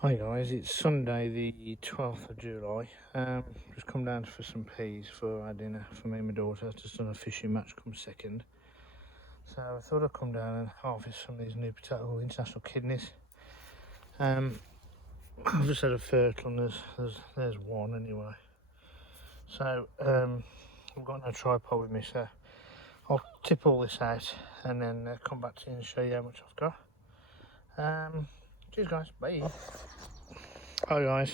Hi guys, it's Sunday the 12th of July. Just come down for some peas for our dinner for me and my daughter. Just done a fishing match, come second. So I thought I'd come down and harvest some of these new potato international kidneys. I've just had a fertile and there's one anyway. So I've got no tripod with me, so I'll tip all this out and then come back to you and show you how much I've got. Cheers guys, bye. Hi guys.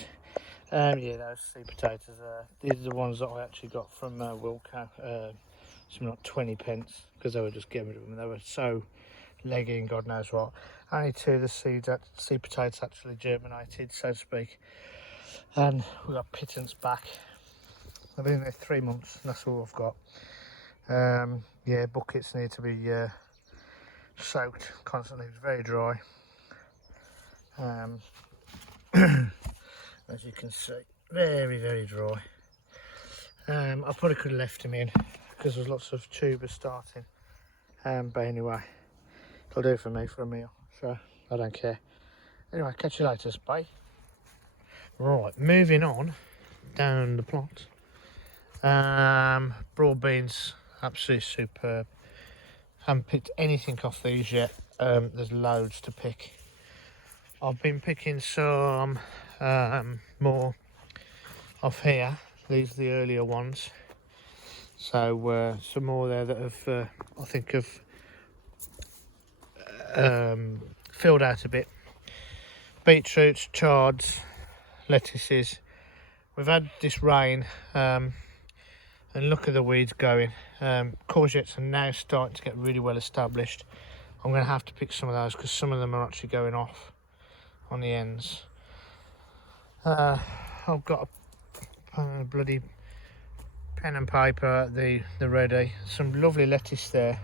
Yeah, those seed potatoes these are the ones that I actually got from Wilco. Something like 20 pence because they were just getting rid of them. They were so leggy and God knows what. Only two of the seed potatoes actually germinated, so to speak. And we got pittance back. I've been there 3 months and that's all I've got. Yeah, buckets need to be soaked constantly. It's very dry. As you can see, very dry. I probably could have left him in because there's lots of tubers starting. But anyway, it'll do for me for a meal, so I don't care. Anyway, catch you later, bye. Right, moving on down the plot. Broad beans, absolutely superb. Haven't picked anything off these yet. There's loads to pick. I've been picking some more off here. These are the earlier ones. So some more there that have, I think, have filled out a bit. Beetroots, chards, lettuces. We've had this rain, and look at the weeds going. Courgettes are now starting to get really well established. I'm going to have to pick some of those because some of them are actually going off on the ends. I've got a bloody pen and paper at the ready. Some lovely lettuce there.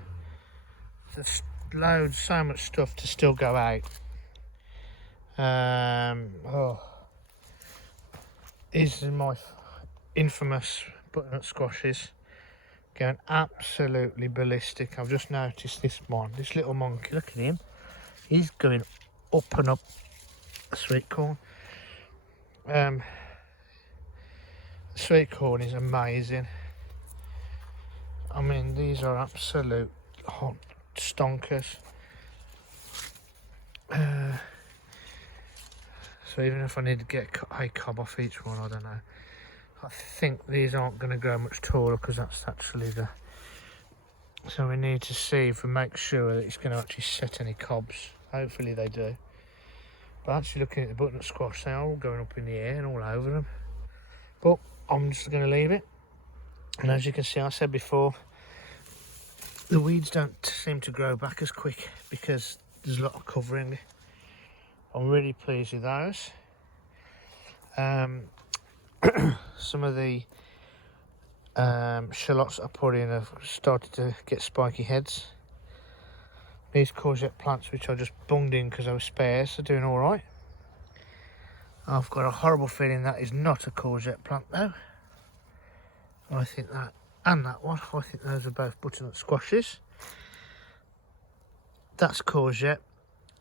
There's loads, so much stuff to still go out. These are my infamous butternut squashes, going absolutely ballistic. I've just noticed this one, this little monkey. Look at him. He's going up and up a sweet corn. Sweet corn is amazing. I mean, these are absolute hot stonkers. So even if I need to get a cob off each one, I don't know. I think these aren't going to grow much taller because that's actually the... So we need to see if we make sure that it's going to actually set any cobs. Hopefully they do. But actually looking at the butternut squash, they are all going up in the air and all over them. But I'm just going to leave it. And as you can see, I said before, the weeds don't seem to grow back as quick because there's a lot of covering. I'm really pleased with those. Some of the shallots I put in have started to get spiky heads. These courgette plants, which I just bunged in because I was spares, are doing all right. I've got a horrible feeling that is not a courgette plant though. I think that and that one, I think those are both butternut squashes. That's courgette,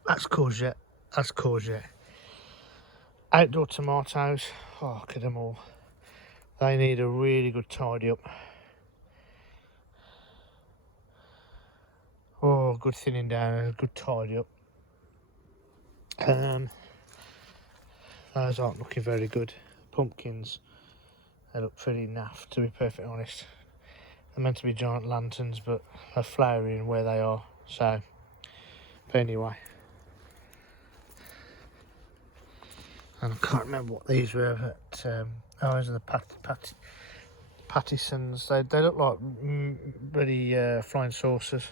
that's courgette, that's courgette. Outdoor tomatoes, oh, look at them all. They need a really good tidy up. Oh, good thinning down and a good tidy up. Those aren't looking very good. Pumpkins, they look pretty naff, to be perfectly honest. They're meant to be giant lanterns, but they're flowering where they are, so. But anyway. And I can't remember what these were, but those are the Pattisons. They look like bloody flying saucers.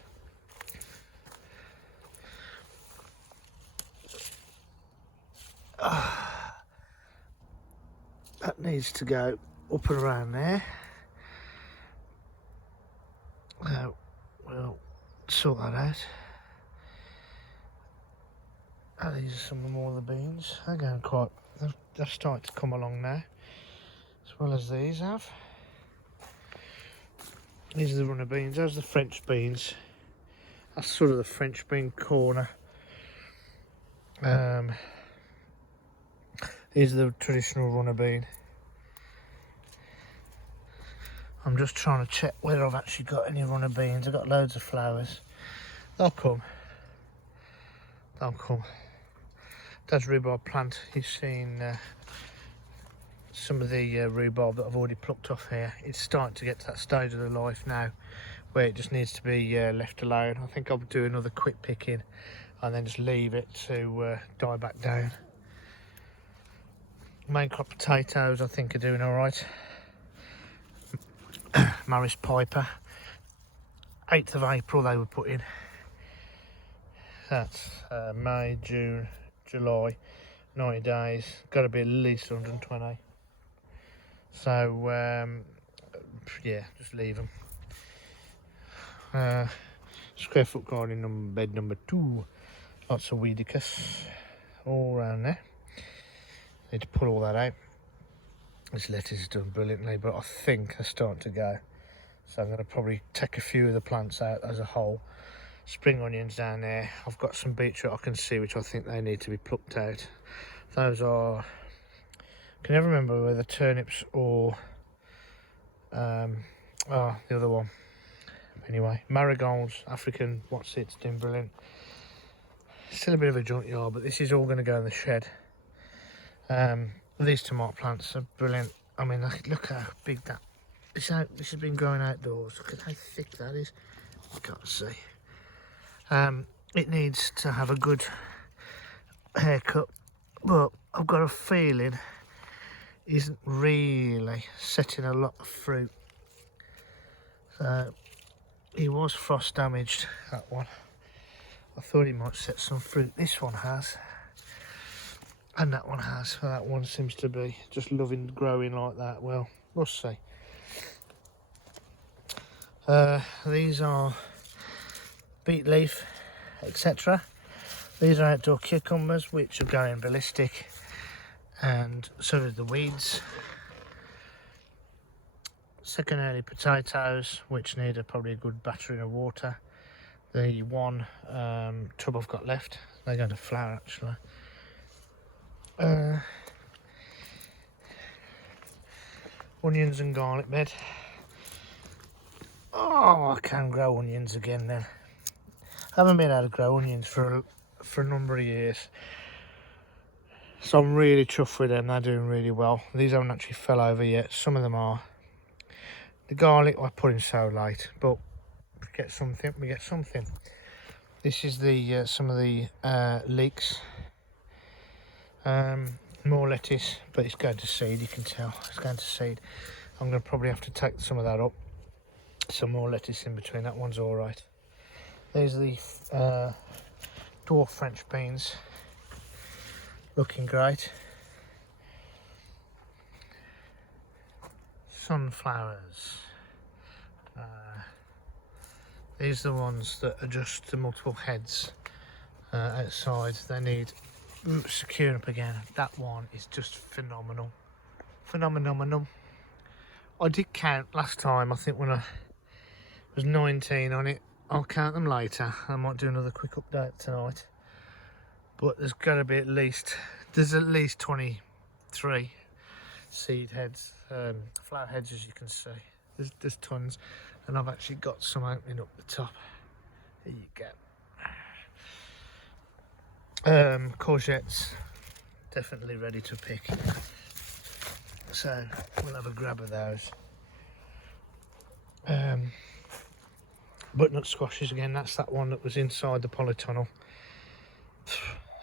That needs to go up and around there. We'll sort that out. These are some more of the beans. They're going quite, they're starting to come along now, as well as these have. These are the runner beans. Those are the French beans. That's sort of the French bean corner. Here's the traditional runner bean. I'm just trying to check whether I've actually got any runner beans. I've got loads of flowers. They'll come. They'll come. Dad's rhubarb plant. He's seen some of the rhubarb that I've already plucked off here. It's starting to get to that stage of the life now where it just needs to be left alone. I think I'll do another quick picking and then just leave it to die back down. Main crop potatoes I think are doing all right. Maris Piper, 8th of April they were put in. That's May, June, July, 90 days. Got to be at least 120. So yeah, just leave them. Square foot garden bed number 2. Lots of weedicus all around there. Need to pull all that out. This lettuce is done brilliantly, but I think they're starting to go. So I'm going to probably take a few of the plants out as a whole. Spring onions down there. I've got some beetroot I can see which I think they need to be plucked out. Those are, I can never remember whether turnips or the other one. Anyway, marigolds, African what's it's doing brilliant. Still a bit of a junkyard, but this is all going to go in the shed. These tomato plants are brilliant. I mean, look how big that is. This has been growing outdoors. Look at how thick that is. You can't see. It needs to have a good haircut, but I've got a feeling it isn't really setting a lot of fruit. So he was frost damaged, that one. I thought he might set some fruit. This one has, and that one has. So that one seems to be just loving growing like that. Well, we'll see. These are beet leaf, etc. These are outdoor cucumbers which are going ballistic, and so do the weeds. Secondary potatoes which need probably a good battering of water. The one tub I've got left, they're going to flower actually. Onions and garlic bed. Oh, I can grow onions again then. I haven't been able to grow onions for a number of years, so I'm really chuffed with them. They're doing really well. These haven't actually fell over yet. Some of them are. The garlic I put in so late, but we get something. We get something. This is the some of the leeks. More lettuce, but it's going to seed. You can tell it's going to seed. I'm going to probably have to take some of that up. Some more lettuce in between. That one's all right. These are the dwarf French beans, looking great. Sunflowers. These are the ones that are just the multiple heads outside. They need securing up again. That one is just phenomenal. Phenomenal. I did count last time, I think when I was 19 on it. I'll count them later. I might do another quick update tonight. But there's got to be at least 23 seed heads, flower heads, as you can see. There's tons, and I've actually got some opening up the top. Here you go. Courgettes, definitely ready to pick. So we'll have a grab of those. Butternut squashes again, that's that one that was inside the polytunnel.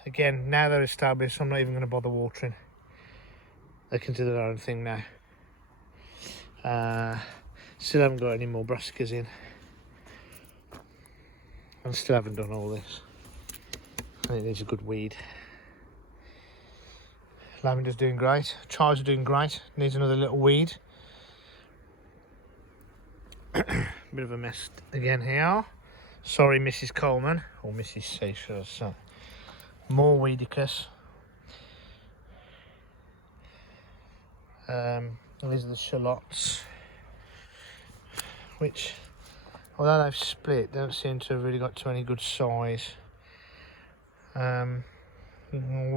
Again, now they're established, I'm not even going to bother watering. They can do their own thing now. Still haven't got any more brassicas in. And still haven't done all this. I think it needs a good weed. Lavender's doing great. Chives are doing great. Needs another little weed. Bit of a mess again here. Sorry, Mrs. Coleman, or Mrs. C, should I say. More weedicus. These are the shallots, which, although they've split, don't seem to have really got to any good size.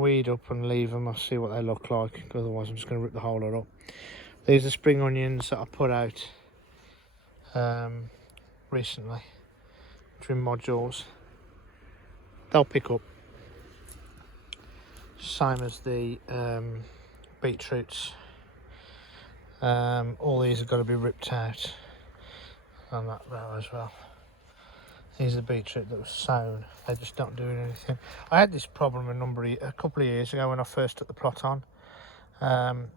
weed up and leave them. I'll see what they look like, otherwise I'm just going to rip the whole lot up. These are spring onions that I put out recently, trim modules. They'll pick up. Same as the beetroots. All these have got to be ripped out on that row as well. Here's the beetroot that was sown. They're just not doing anything. I had this problem a couple of years ago when I first took the plot on. And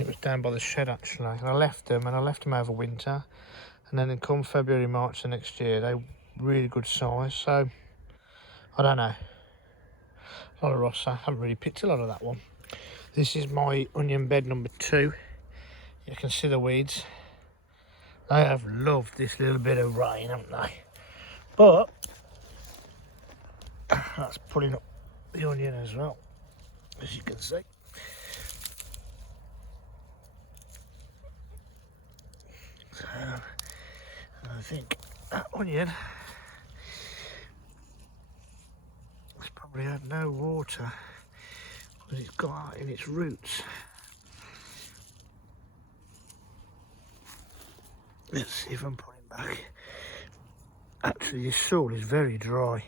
it was down by the shed actually. And I left them over winter. And then come February, March the next year, they were really good size. So, I don't know. A lot of Rossa. I haven't really picked a lot of that one. This is my onion bed number 2. You can see the weeds. They have loved this little bit of rain, haven't they? But that's pulling up the onion as well, as you can see. So I think that onion has probably had no water because it's got out in its roots. Let's see if I'm putting back. Actually, this soil is very dry.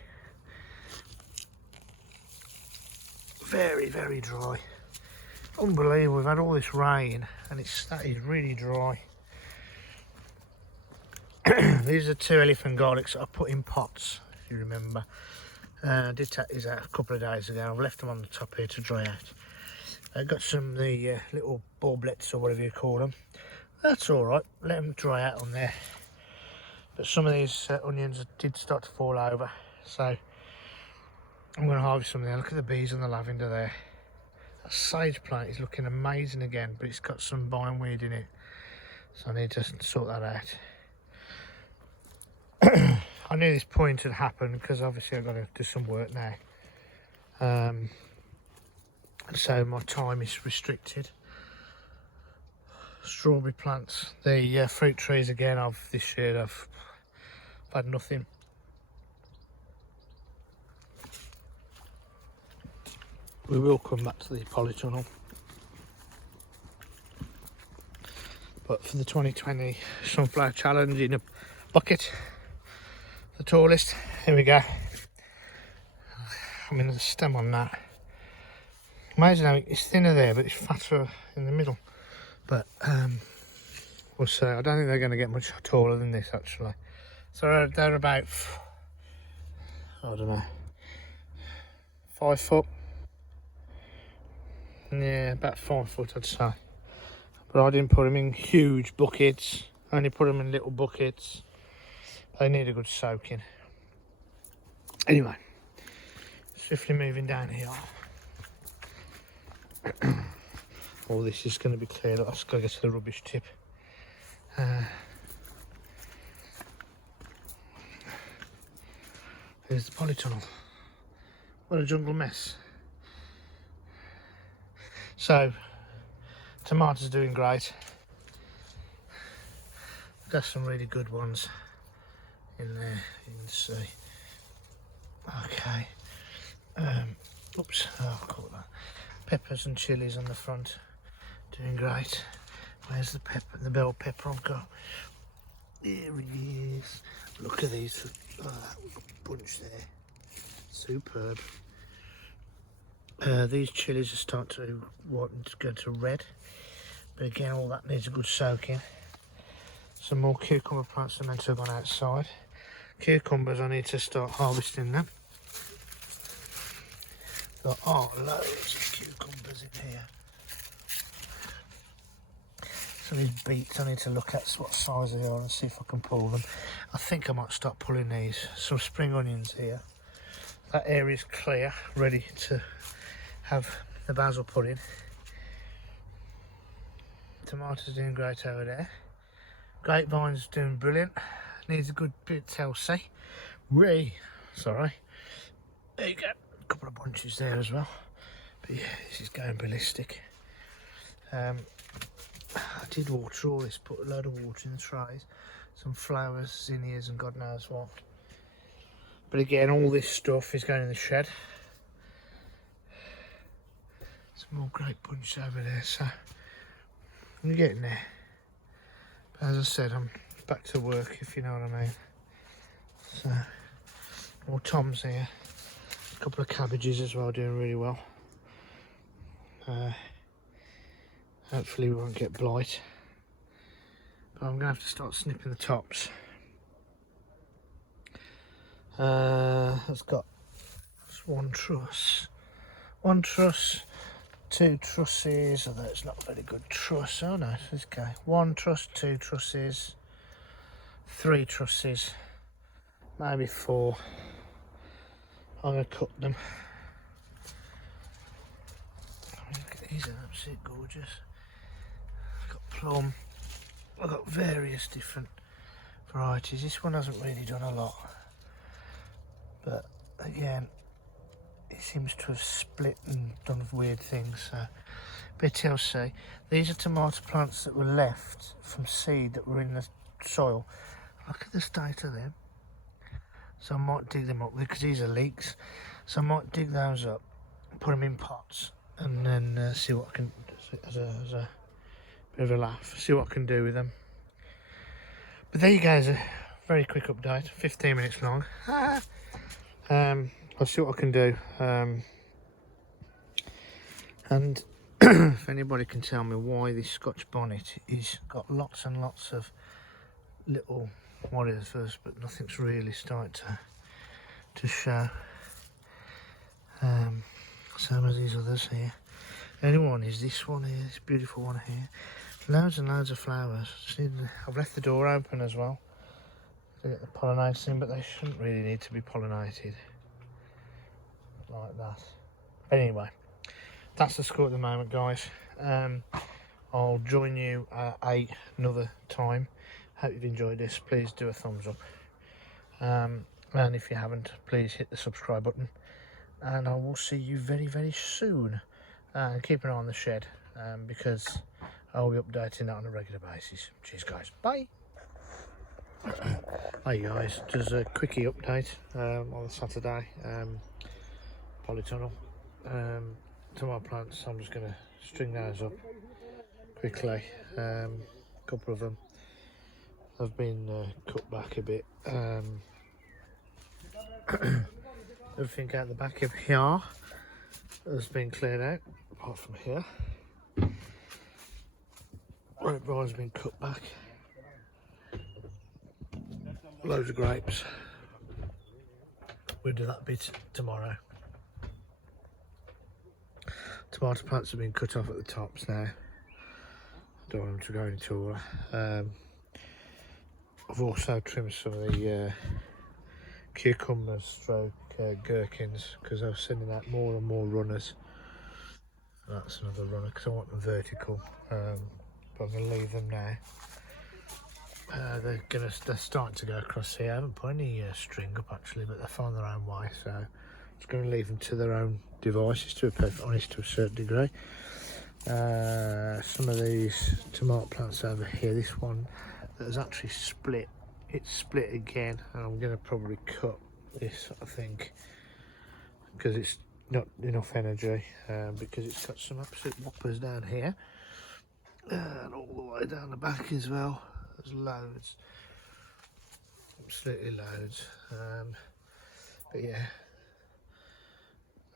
Very, very dry. Unbelievable, we've had all this rain and that is really dry. These are 2 elephant garlics that I put in pots, if you remember. I did take these out a couple of days ago. I've left them on the top here to dry out. I got some of the little bulblets or whatever you call them. That's alright, let them dry out on there. But some of these onions did start to fall over, so I'm going to harvest some there. Look at the bees and the lavender there. That sage plant is looking amazing again, but it's got some bindweed in it, so I need to sort that out. I knew this point had happened because obviously I've got to do some work now, so my time is restricted. Strawberry plants, the fruit trees again of this year I've had nothing. We will come back to the polytunnel, but for the 2020 sunflower challenge in a bucket, the tallest, here we go. I mean, there's a stem on that. Amazing how it's thinner there but it's fatter in the middle. But we'll see. I don't think they're going to get much taller than this actually. So they're about, I don't know, 5 foot. Yeah, about 5 foot I'd say. But I didn't put them in huge buckets. I only put them in little buckets. They need a good soaking. Anyway, swiftly moving down here. All this is going to be cleared up. I've just got to get to the rubbish tip. Here's the polytunnel. What a jungle mess. So, tomatoes are doing great. Got some really good ones in there, you can see. Okay. Oops, oh, I'll call that. Peppers and chilies on the front. Doing great. Where's the pepper? The bell pepper I've got. There he is. Look at these. Oh, that bunch there. Superb. These chilies are starting to want to go to red. But again, all that needs a good soaking. Some more cucumber plants are meant to have gone outside. Cucumbers, I need to start harvesting them. Got loads of cucumbers in here. So these beets, I need to look at what size they are and see if I can pull them. I think I might start pulling these. Some spring onions here. That area's clear, ready to have the basil put in. Tomatoes doing great over there. Grapevine's doing brilliant. Needs a good bit of TLC. Sorry. There you go. A couple of bunches there as well. But yeah, this is going ballistic. I did water all this, put a load of water in the trays. Some flowers, zinnias and God knows what. But again, all this stuff is going in the shed. Some more grape bunches over there, so I'm getting there. But as I said, I'm back to work, if you know what I mean. So, more toms here. A couple of cabbages as well, doing really well. Hopefully we won't get blight. But I'm going to have to start snipping the tops. It's got one truss, two trusses, although it's not a very good truss. Oh no, this guy. One truss, two trusses, three trusses, maybe four. I'm going to cut them. Look at these, are absolutely gorgeous. I've got plum, I've got various different varieties. This one hasn't really done a lot, but again, it seems to have split and done weird things. So, bit TLC. These are tomato plants that were left from seed that were in the soil. Look at the state of them. So I might dig them up because these are leeks. So I might dig those up, put them in pots, and then see what I can, as a bit of a laugh, see what I can do with them. But there you go, is a very quick update, 15 minutes long. I'll see what I can do. And if anybody can tell me why this Scotch bonnet is got lots and lots of little what is first, but nothing's really starting to show. Same as these others here. The only one is this one here, this beautiful one here. Loads and loads of flowers. I've left the door open as well to get the pollinating, but they shouldn't really need to be pollinated like that. But anyway, that's the score at the moment, guys. I'll join you at another time. Hope you've enjoyed this. Please do a thumbs up, and if you haven't, please hit the subscribe button, and I will see you very, very soon. And keep an eye on the shed, because I'll be updating that on a regular basis. Cheers, guys. Bye. Hi guys, just a quickie update on Saturday. Polytunnel, tomato plants. I'm just going to string those up quickly. A couple of them have been cut back a bit. Everything out the back of here has been cleared out, apart from here. Grapevine has been cut back. Loads of grapes. We'll do that bit tomorrow. Tomato plants have been cut off at the tops now. Don't want them to go any taller. I've also trimmed some of the cucumbers stroke gherkins, because I was sending out more and more runners. That's another runner because I want them vertical, but I'm going to leave them now. They're starting to go across here. I haven't put any string up actually, but they find their own way, so I'm just going to leave them to their own devices, to be perfectly honest, to a certain degree. Some of these tomato plants over here, this one that has actually split, it's split again, and I'm going to probably cut this, I think, because it's not enough energy, because it's got some absolute whoppers down here, and all the way down the back as well. There's loads, absolutely loads. But yeah,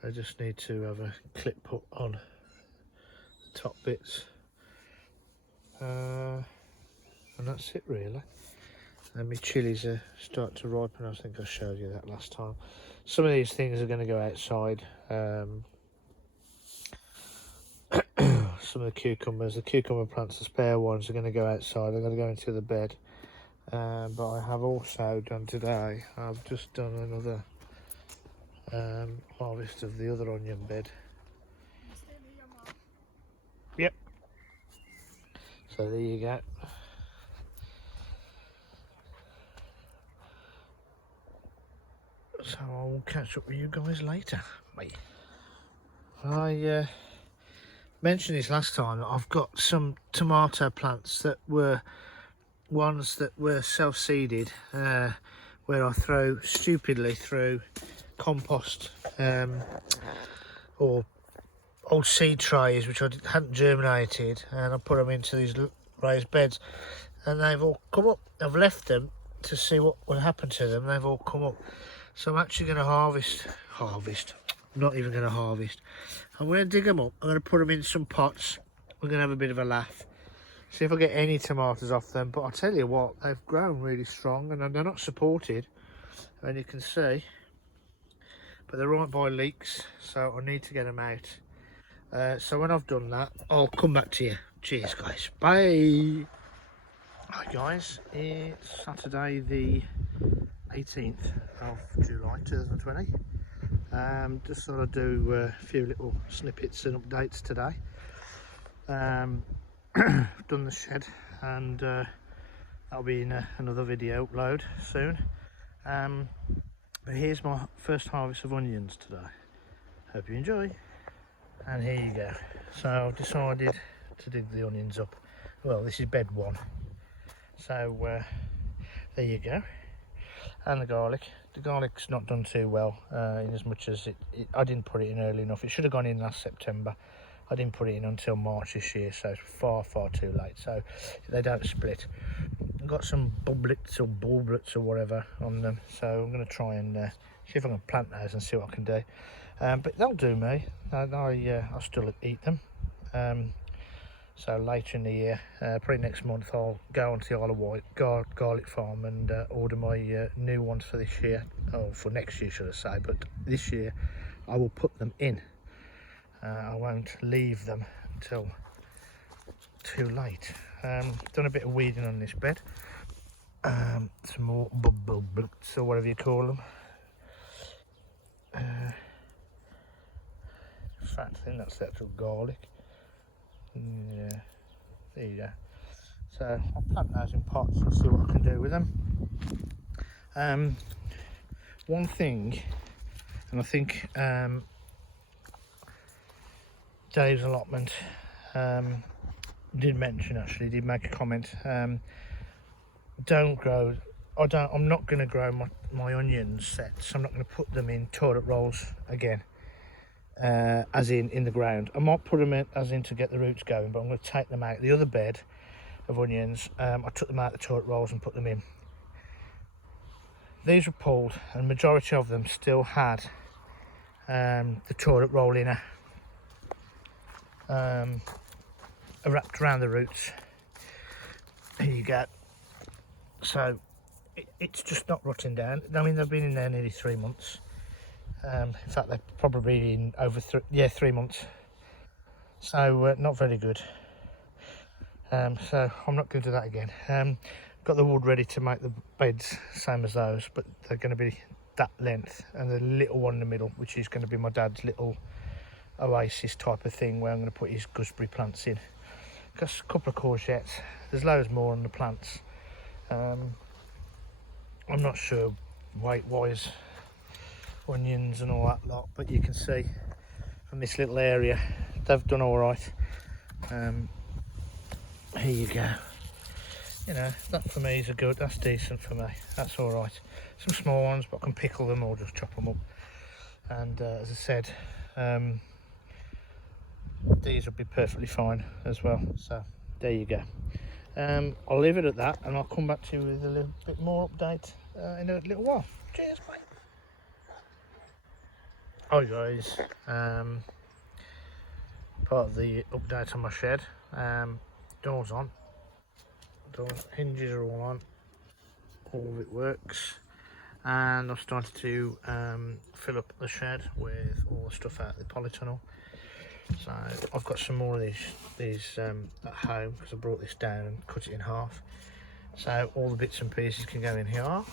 I just need to have a clip put on the top bits, and that's it really. And my chilies are starting to ripen. I think I showed you that last time. Some of these things are going to go outside. Some of the cucumber plants, the spare ones, are going to go outside. They're going to go into the bed. But I have also done today, I've just done another harvest of the other onion bed. Yep. So there you go. So I will catch up with you guys later. Bye. I mentioned this last time. I've got some tomato plants that were ones that were self-seeded, where I stupidly throw compost, or old seed trays which hadn't germinated, and I put them into these raised beds, and they've all come up. I've left them to see what would happen to them. They've all come up, so I'm actually going to harvest. I'm not even going to harvest. I'm going to dig them up. I'm going to put them in some pots. We're going to have a bit of a laugh, see if I get any tomatoes off them. But I'll tell you what, they've grown really strong, and they're not supported, and you can see, but they're right by leaks, so I need to get them out. So when I've done that, I'll come back to you. Cheers guys, bye. Hi guys, it's Saturday the 18th of July 2020. Just thought I'd do a few little snippets and updates today. Done the shed, and that'll be in another video upload soon. But here's my first harvest of onions today. Hope you enjoy. And here you go. So I've decided to dig the onions up. Well, this is bed one. So there you go. And the garlic. The garlic's not done too well, in as much as I didn't put it in early enough. It should have gone in last September. I didn't put it in until March this year, so it's far too late. So they don't split. I've got some bulblets or whatever on them, so I'm going to try and see if I can plant those and see what I can do. But they'll do me. I'll still eat them. So later in the year, probably next month, I'll go onto the Isle of Wight garlic farm and order my new ones for this year, or for next year should I say, but this year I will put them in. I won't leave them until too late. Done a bit of weeding on this bed. Some more bulblets or whatever you call them. In fact, I think that's the actual garlic. Yeah, there you go. So I'll plant those in pots and see what I can do with them. One thing, and I think Dave's Allotment did mention, actually did make a comment, I'm not going to grow my onion sets. I'm not going to put them in toilet rolls again, as in the ground. I might put them in as in to get the roots going, but I'm going to take them out. The other bed of onions, I took them out of the toilet rolls and put them in. These were pulled, and the majority of them still had the toilet roll inner wrapped around the roots. Here you go. So it's just not rotting down. I mean, they've been in there nearly 3 months. In fact, they're probably in over 3 months. So not very good. So I'm not going to do that again. Got the wood ready to make the beds same as those, but they're going to be that length, and the little one in the middle, which is going to be my dad's little oasis type of thing, where I'm going to put his gooseberry plants in. Got a couple of courgettes. There's loads more on the plants. I'm not sure weight-wise, onions and all that lot, but you can see from this little area they've done all right. Here you go. You know, that for me is that's decent for me. That's all right. Some small ones, but I can pickle them or just chop them up. And as I said, these will be perfectly fine as well. So there you go. I'll leave it at that, and I'll come back to you with a little bit more update in a little while. Cheers, mate. Hi guys. Part of the update on my shed. Doors on. Door hinges are all on. All of it works. And I've started to fill up the shed with all the stuff out of the polytunnel. So I've got some more of these at home, because I brought this down and cut it in half. So all the bits and pieces can go in here.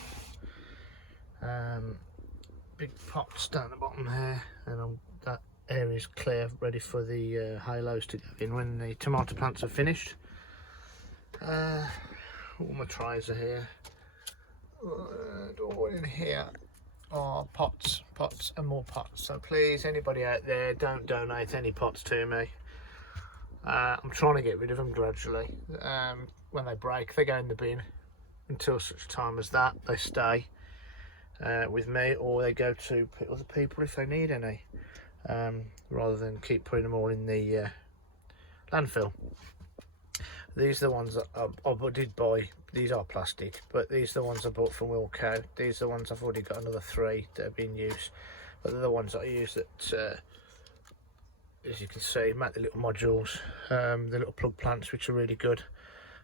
Big pots down the bottom there, and that area is clear, ready for the halos to go in when the tomato plants are finished. All my trays are here. All in here are pots and more pots. So please, anybody out there, don't donate any pots to me. I'm trying to get rid of them gradually. When they break, they go in the bin until such time as that they stay with me, or they go to other people if they need any. rather than keep putting them all in the landfill. These are the ones that I did buy. These are plastic, but these are the ones I bought from Wilco. These are the ones I've already got another 3 that are in use, but they're the ones that I use that, as you can see, make the little modules, the little plug plants, which are really good.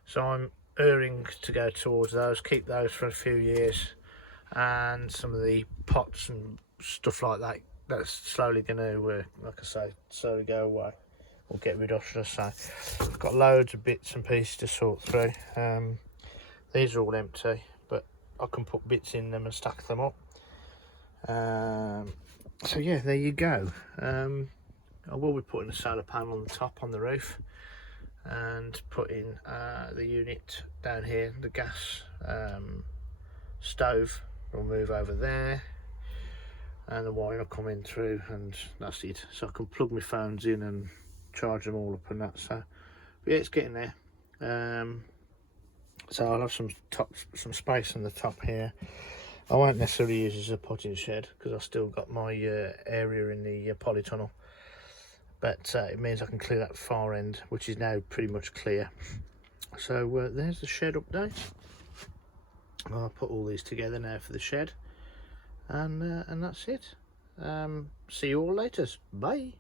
So I'm erring to go towards those, keep those for a few years, and some of the pots and stuff like that, that's slowly going to, like I say, slowly go away, or get rid of, should I say. I've got loads of bits and pieces to sort through. These are all empty, but I can put bits in them and stack them up. So yeah, there you go. I will be putting a solar panel on the top on the roof, and putting the unit down here, the gas stove will move over there, and the wire will come in through, and that's it. So I can plug my phones in and charge them all up and that. So but yeah, it's getting there. So I'll have some space on the top here. I won't necessarily use it as a potting shed because I've still got my area in the polytunnel, but it means I can clear that far end, which is now pretty much clear. So there's the shed update. I'll put all these together now for the shed, and that's it. See you all later. Bye.